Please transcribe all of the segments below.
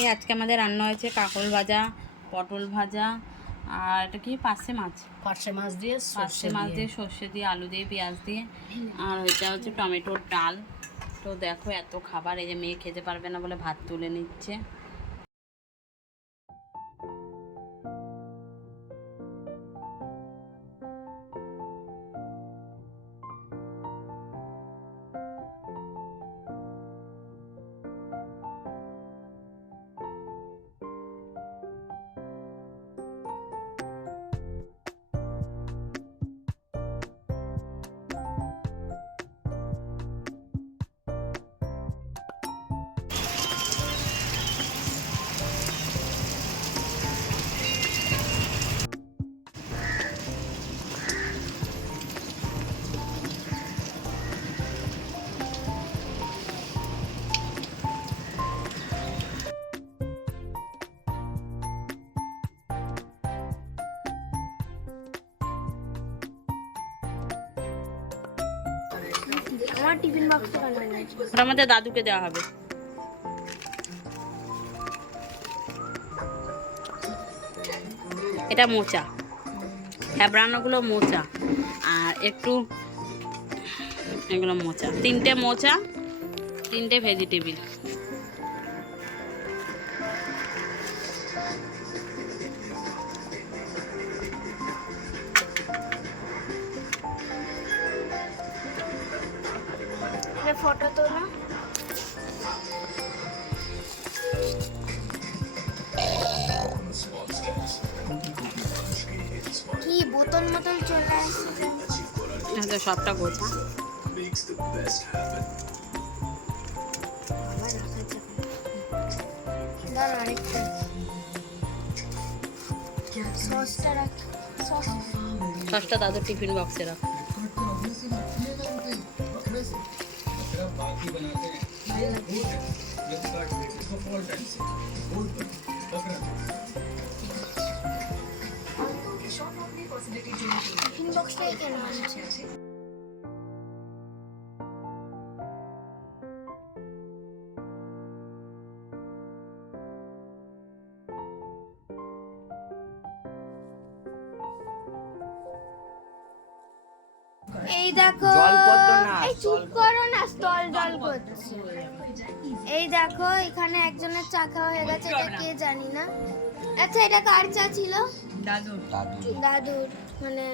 এই আজকে আমাদের রান্না হয়েছে কাকল ভাজা, পটল ভাজা, আর এটা কি পার্শে মাছ দিয়ে সর্ষে দিয়ে আলু দিয়ে পেঁয়াজ দিয়ে, আর এটা হচ্ছে টমেটোর ডাল। তো দেখো এত খাবার, এই যে মেয়ে খেতে পারবে না বলে ভাত তুলে নিচ্ছে। আমার টিফিন বক্সটা ওটা আমাদের দাদুকে দেওয়া হবে। এটা মোচা, হ্যাবড়ানোগুলো মোচা, আর একটু এগুলো মোচা, তিনটে মোচা, তিনটে ভেজিটেবিল। ফটো তো না কি বোতল মতন চলে আসছে, সবটা গোছা। আরেকটা সসটা রাখি, সসটা দাদুর টিফিন বক্সে রাখ। টিফিন বক্সটাই কেন আনছে? এই দেখো, এই চুপ করো না, স্টল জল করছে। এই দেখো এখানে একজনের চা খাওয়া হয়ে গেছে, এটা কে জানি না। আচ্ছা এটা কার চা ছিল? দাদুর, মানে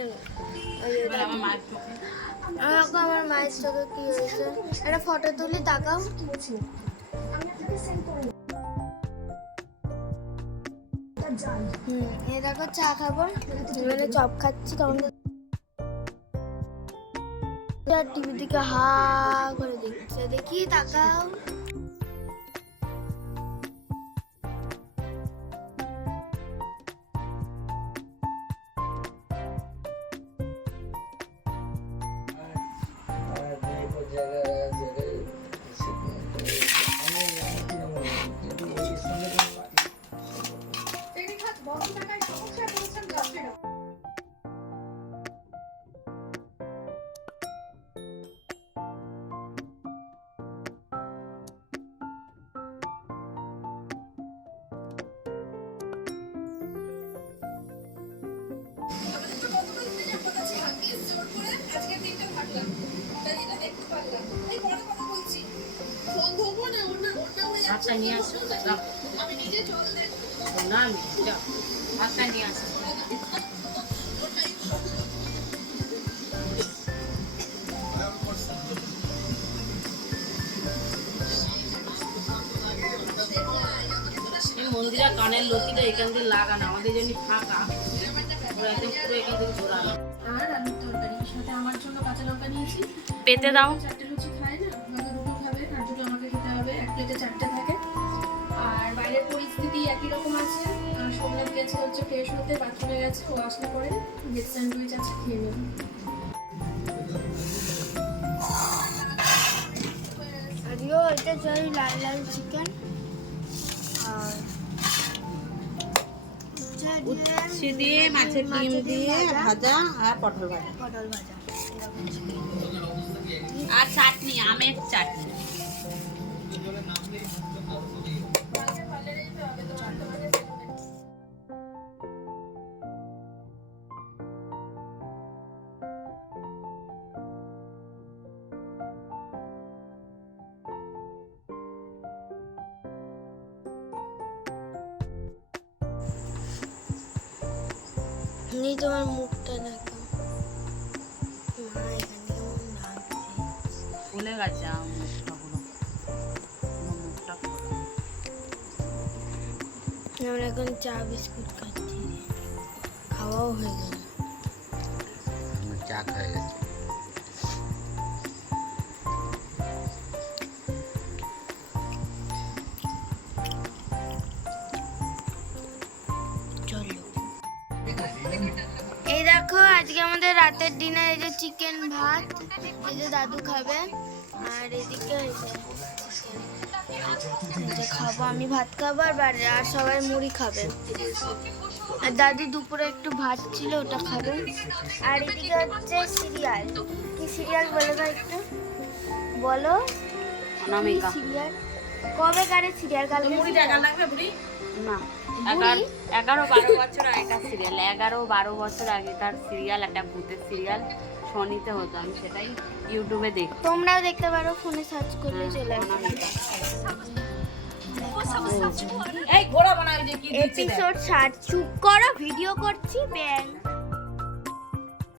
আমার মায়ের চোখে কি হয়েছে। একটা ফটো তুলি, তাকাও। এই দেখো চা খাবো, মানে চপ খাচ্ছি, তখন টিভি দিকে হা করে দেখছে, দেখি তাকাও। হাতটা নিয়ে আসো, আমি নিজে জল দেব না, আমি হাতটা নিয়ে আসো। মন্দিরা কানের লতিটা এখান থেকে লাগানো, আমাদের জন্য ফাঁকা, পুরো একদম পুরো এখান থেকে ঘোরানো। আর আলুর তরকারির সাথে আমার জন্য কাঁচা লঙ্কা নিয়েছি, পেতে দাও। চারটে লুচি খায় না, আমাকে দুটো খাবে আর দুটো আমাকে খেতে হবে, এক প্লেটে চারটে থাকে। আর বাইরের পরিস্থিতি একই রকম আছে, সোমনাথ গেছে হচ্ছে ফ্রেশ হতে, বাথরুমে গেছে, ও আসলে পরে ভেজ স্যান্ডউইচ আছে, খেয়ে নেবে। আজকেও এটা চাই, লাল লাল চিকেন আর উচ্ছে দিয়ে, মাছের ডিম দিয়ে ভাজা, আর পটল ভাজা, আর চাটনি, আমের চাটনি। নি তোমার মুখটা দেখো মা, এখানে কেমন লাগছে। ফুলে গেছে আমার মুখটা পুরো, আমার মুখটা পুরো। আমরা এখন চা বিস্কুট খাচ্ছি, খাওয়াও হয়ে গেল। আমার চা খাই গেছে। চলো, এই দেখো আজকে আমাদের রাতের ডিনার, এই যে চিকেন ভাত, এই যে দাদু খাবে, আর এদিকে এই যে chicken। এই যে খাবো, আমি ভাত খাবো আর সবাই মুড়ি খাবে। আর দাদু দুপুরে একটু ভাত ছিল ওটা খাবে। আর এদিকে হচ্ছে সিরিয়াল। কি সিরিয়াল বলো তো একটু বলো, অনামিকা। সিরিয়াল কবে কারে সিরিয়াল? কালকে মুড়ি জায়গা লাগবে বুড়ি না, বুড়ি? 11-12 বছর আগেকার সিরিয়াল, 11-12 বছর আগেকার সিরিয়াল, একটা ভূতের সিরিয়াল শনিতে হতো, আমি সেটাই ইউটিউবে দেখি। তোমরাও দেখতে পারো, ফোনে সার্চ করলে চলে আসবে। অনামিকা। এই ঘোড়া বানাই যে কি দিচ্ছে দেখ। এপিসোড 60। চুপ করো, ভিডিও করছি ব্যাং।